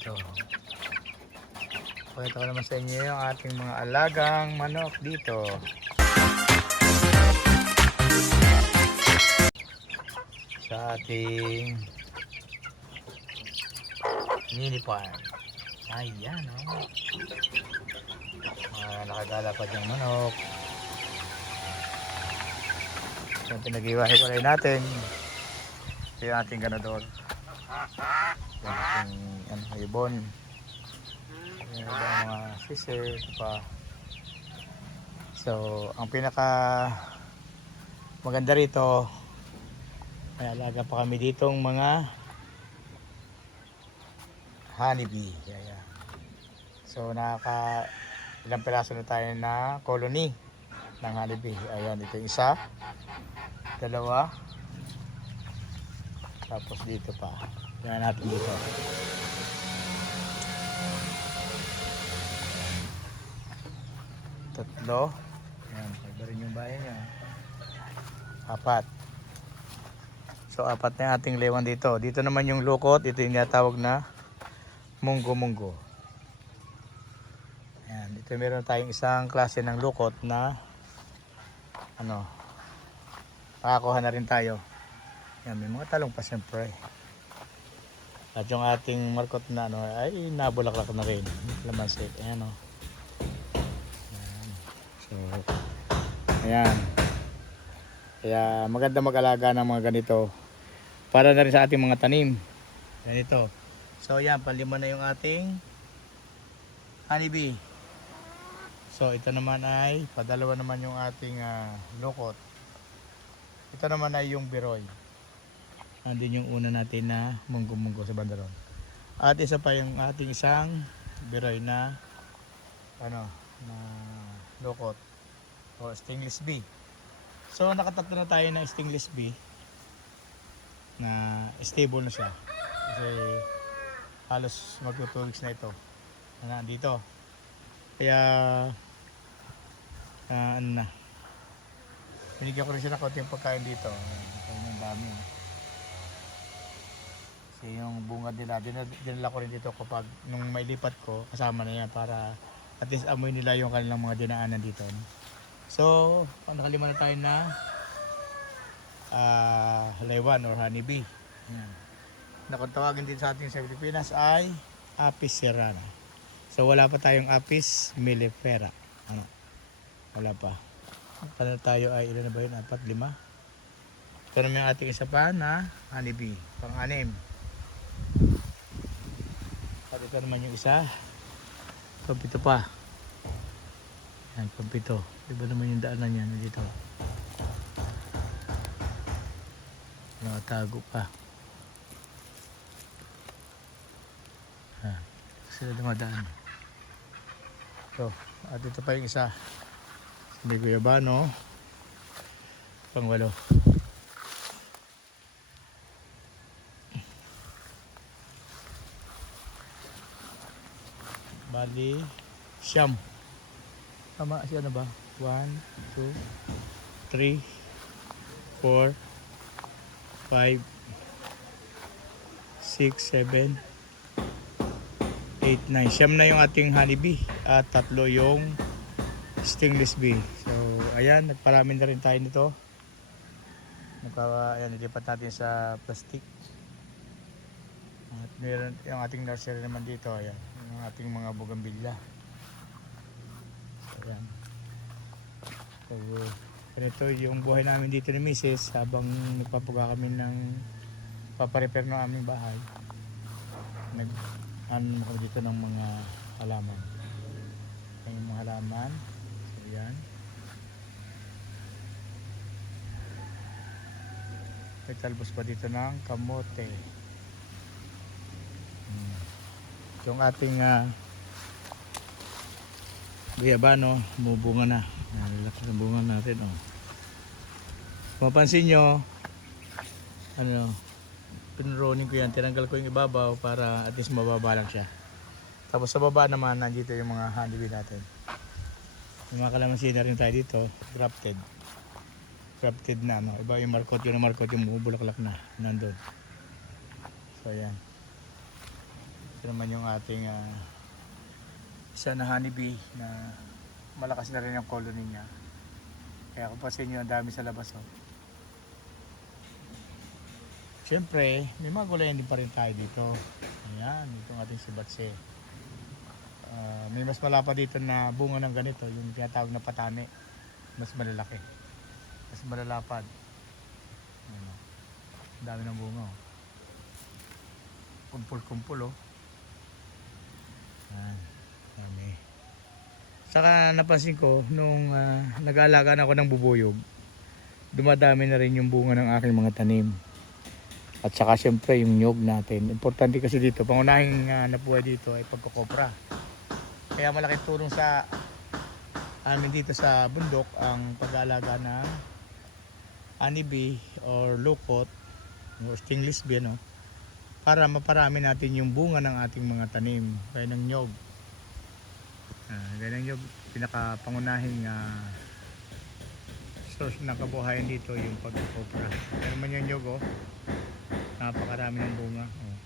dito. Pakita ko naman sa inyo yung ating mga alagang manok dito. Sa ating mini farm. Ayan o. Nakagala pa diyang manok. So pinag-iwahiwalay natin. Ito yung ating ganador. Yung ating ibon. Yung mga sisir pa. So ang pinaka maganda rito, may alaga pa kami ditong mga honeybee. Ayan. So ilang piraso na tayo na colony ng honeybee. Ayan, ito yung isa, dalawa, tapos dito pa. Tingnan natin dito. Tatlo. Ayan, iba rin yung bayan niya. Apat. So apat na yung ating lewan dito. Dito naman yung lukot. Ito yung tinatawag na munggo-munggo. Ayan, dito meron tayong isang klase ng lukot na makakuha na rin tayo. Ayan, may mga talong pa siyempre. At yung ating markot na ay nabulaklak na rin. Lamansi. Ayan o. Ayan. So, ayan. Kaya maganda mag-alaga ng mga ganito para na rin sa ating mga tanim. Ganito. So ayan, panlima na yung ating honeybee. So ito naman ay padalawa naman yung ating lukot. Ito naman ay yung biroy. Nandun yung una natin na munggo-munggo sa bandaron. At isa pa yung ating isang biroy na na lukot o stingless bee. So nakatatlo na tayo ng stingless bee na stable na siya. Kasi halos mag-2 weeks na ito na nandito. Kaya binigyan ko rin siya ng konting pagkain dito. Kaya ng dami. Kasi yung bunga nila, dinala ko rin dito kapag nung may lipat ko, kasama na yan para at least amoy nila yung kanilang mga dinaanan dito. So, nakalima na tayo na lewan or honeybee. Na kung tawagin din sa ating sa Pilipinas ay Apis cerana. So wala pa tayong Apis mellifera. Wala pa. Ano tayo ay ilan na ba yun? 4, 5. Ito naman yung ating isa pa na honeybee. Pang-anim. At ito naman yung isa. Pampito pa. Yan, pampito. Iba naman yung daanan yan dito. Nakatago pa. Sila dumadaan. So, at ito pa yung isa. May guyabano. Pang-8. Bali, siyam. Tama siya na ba? 1, 2, 3, 4, 5, 6, 7, 8, 9. Siyam na yung ating honeybee at 3 yung stingless bee. So ayan, nagparami na rin tayo nito. Ayan, nilipat natin sa plastic. At meron yung ating nursery naman dito. Ayan, yung ating mga bougainvillea. So ayan. So ganito yung buhay namin dito ni Mrs. habang nagpapuga kami ng paparepair ng aming bahay. Ano kami dito ng mga halaman. Yung mga halaman. So yan. May talbos pa dito ng kamote. Yung ating guyabano, bubunga na. Lalaki ng bunga natin. Mapansin nyo, pinroning ko yan, tinanggal ko yung ibabaw para at least mababa lang siya. Tapos sa baba naman, nandito yung mga honeybee natin. Yung mga kalamansi na rin tayo dito, grafted. Grafted na, iba yung markot, yung bumubulaklak na, nandun. So ayan. Ito naman yung ating isa na honeybee na malakas na rin ang colony niya. Kaya kung pasin nyo, ang dami sa labas. Oh. Siyempre, may mga gulayan din pa rin tayo dito. Ayan, itong ating sibatse. May mas malapa dito na bunga ng ganito, yung tinatawag na patane. Mas malalaki. Mas malalapad. Ayan, oh. Ang dami ng bunga. Oh. Kumpul-kumpul. Oh. Ayan, dami. Saka napansin ko, nung nag-aalaga na ako ng bubuyog, dumadami na rin yung bunga ng aking mga tanim. At saka syempre yung nyog natin. Importante kasi dito, pangunahing nabuhay dito ay pagkokopra. Kaya malaking tulong sa amin dito sa bundok ang pag-aalaga ng honeybee or lukot o stingless bee, no? Para maparami natin yung bunga ng ating mga tanim. Kaya ng nyog. Ganyan yung pinakapangunahing source ng kabuhayan dito, yung pagkokopra. Kaya naman yung nyog, oh, napakarami ng bunga. Oh.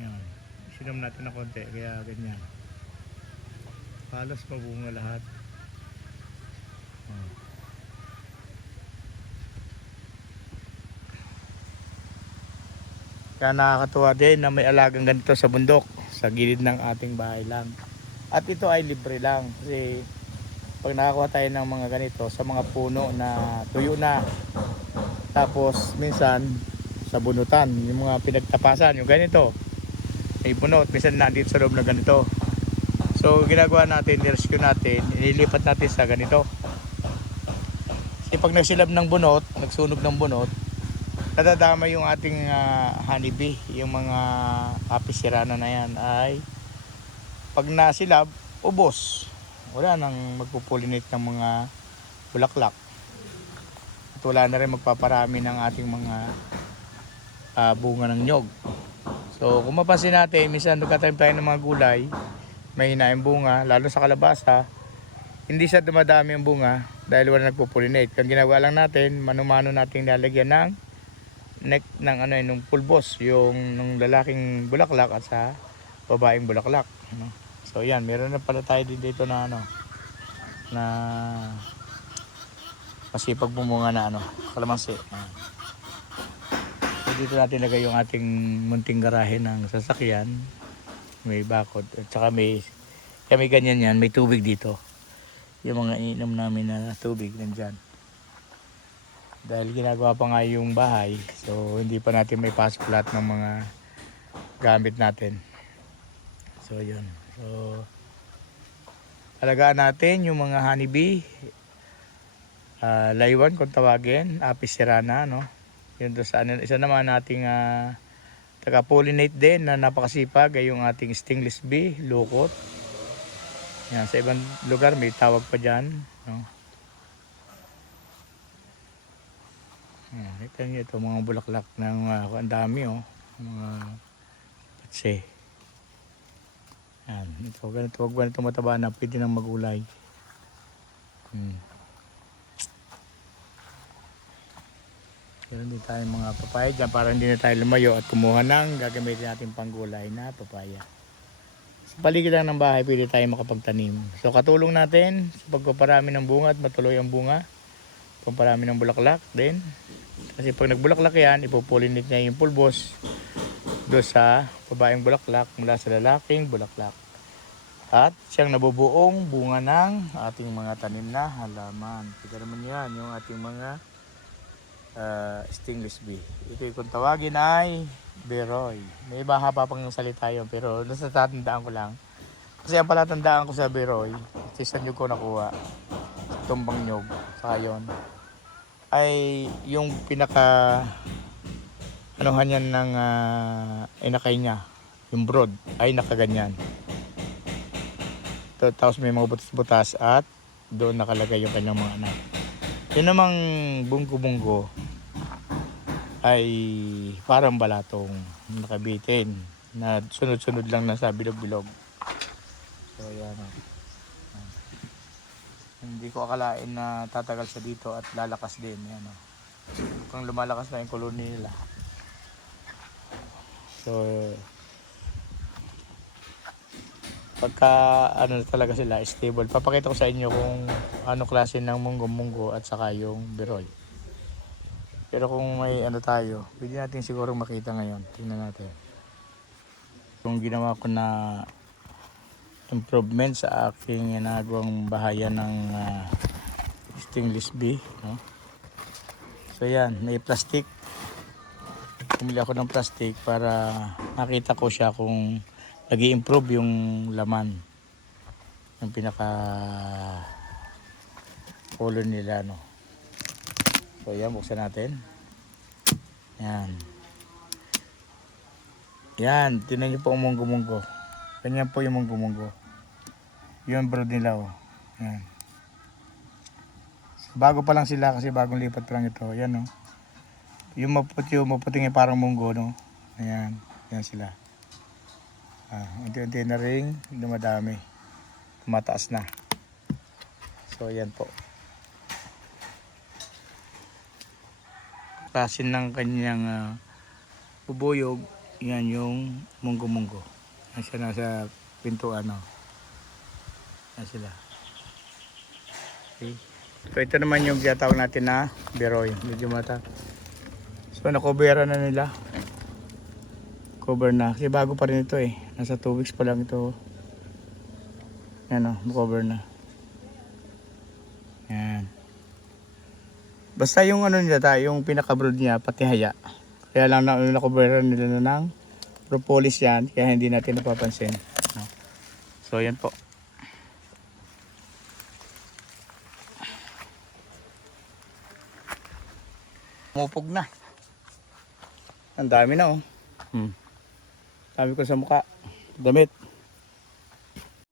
Yan. Sinom natin na konti, kaya ganyan. Halos mabunga lahat. Oh. Kaya nakakatuwa din na may alagang ganito sa bundok, sa gilid ng ating bahay lang. At ito ay libre lang kasi pag nakakuha tayo ng mga ganito sa mga puno na tuyo na, tapos minsan sa bunutan, yung mga pinagtapasan, yung ganito, may bunot, minsan nandito sa loob na ganito. So ginagawa natin, nirescue natin, inilipat natin sa ganito. Kasi pag nagsilab ng bunot, nagsunog ng bunot, nadadama yung ating honeybee, yung mga apis sirana na yan ay pag nasilab, ubos. Wala nang magpupullinate ng mga bulaklak. At wala na rin magpaparami ng ating mga bunga ng nyog. So kung mapansin natin, minsan nagkatanim tayo ng mga gulay, may hinaing bunga, lalo sa kalabasa, hindi siya dumadami ang bunga dahil wala nagpupullinate. Ang ginagawa lang natin, mano-mano nating lalagyan ng neck ng nung pulbos, yung ng lalaking bulaklak at sa babaeng bulaklak, no? So yan, meron na pala tayo dito na na masipag bumunga na kalamansi. So dito natin lagay yung ating munting garahe ng sasakyan, may bakod at saka may ganyan yan, may tubig dito, yung mga ininom namin na tubig nandyan. Dahil ginagawa pa nga yung bahay, so hindi pa natin may pasok lahat ng mga gamit natin. So yun. So alagaan natin yung mga honeybee, laywan kung tawagin, apis sirana, no? Yun doon sa isa naman nating taga-pollinate din na napakasipag ay yung ating stingless bee, lukot. Yan, sa ibang lugar may tawag pa dyan, no? Kita nyo ito, mga bulaklak ng ang dami, oh, mga patse. Yan, ito ganito mataba na pwede nang magulay. Meron din tayo mga papaya dyan para hindi na tayo lumayo at kumuha ng gagamitin natin panggulay na papaya. Sa paligid lang ng bahay pwede tayo makapagtanim. So katulong natin sa pagpaparami ng bunga at matuloy ang bunga, pagparami ng bulaklak din. Kasi pag nagbulaklak yan, ipupullinate niya yung pulbos doon sa babaeng bulaklak mula sa lalaking bulaklak. At siyang nabubuong bunga ng ating mga tanim na halaman. Tignan naman yan, yung ating mga stingless bee. Ito kung tawagin ay beroy. May iba haba pang salita yun, pero natatandaan ko lang. Kasi ang palatandaan ko sa beroy, sa nyug ko nakuha, sa tumbang nyug, saka yun, ay yung pinaka anuhan yan ng inakay niya, yung brood ay nakaganyan. Tapos may mga butas-butas at doon nakalagay yung kanyang mga anak. Yun namang bunggo-bunggo ay parang balatong nakabitin na sunod-sunod lang na sa bilog-bilog. So yan. Hindi ko akalain na tatagal siya dito at lalakas din. Yan, oh. Kung lumalakas na yung koloni nila. So, pagka ano talaga sila, stable. Papakita ko sa inyo kung ano klase ng munggo-munggo at saka yung biroy. Pero kung may ano tayo, pwede natin siguro makita ngayon. Tingnan natin. Kung ginawa ko na improvement sa aking ginagawang bahayan ng stainless B, no? So yan, may plastic. Pumili ako ng plastic para makita ko siya kung nag-i-improve yung laman yung pinaka color nila, no? So yan, buksan natin. Yan. Yan, tinan niyo po ang munggo-munggo. Ganyan po yung munggo-munggo. Yun brood nila, oh. Yan. Bago pa lang sila kasi bagong lipat pa lang ito. Yan, oh. Yung maputing yung parang munggo, no? Ayan, yan sila. Unti-unti na ring dumadami. Tumataas na. So, yan po. Klasin ng kanyang bubuyog, yan yung munggo-munggo. Yan siya nasa pintuan, no? Yan sila. Okay. So, ito naman yung tinatawag natin na biroy. Medyo mata. So, nakobera na nila. Cover na. Kasi bago pa rin ito eh. Nasa 2 weeks pa lang ito. Yan o, cover na. Yan. Basta yung ano nila tayo, yung pinaka-brood niya, pati haya. Kaya lang na-cover nila na ng propolis yan. Kaya hindi natin napapansin. No? So, yan po. Umupog na. Ang dami na, oh. Dami ko sa mukha. Damit.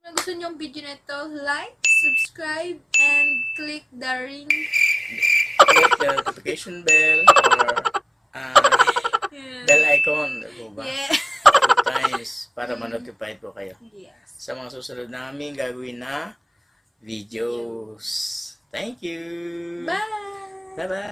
Kung gusto niyo yung video na ito, like, subscribe, and click the ring. Click the notification bell or bell icon. Diba? Yeah. 2 times para ma-notify po kayo. Yes. Sa mga susunod namin gagawin na videos. Thank you. Bye! Bye-bye.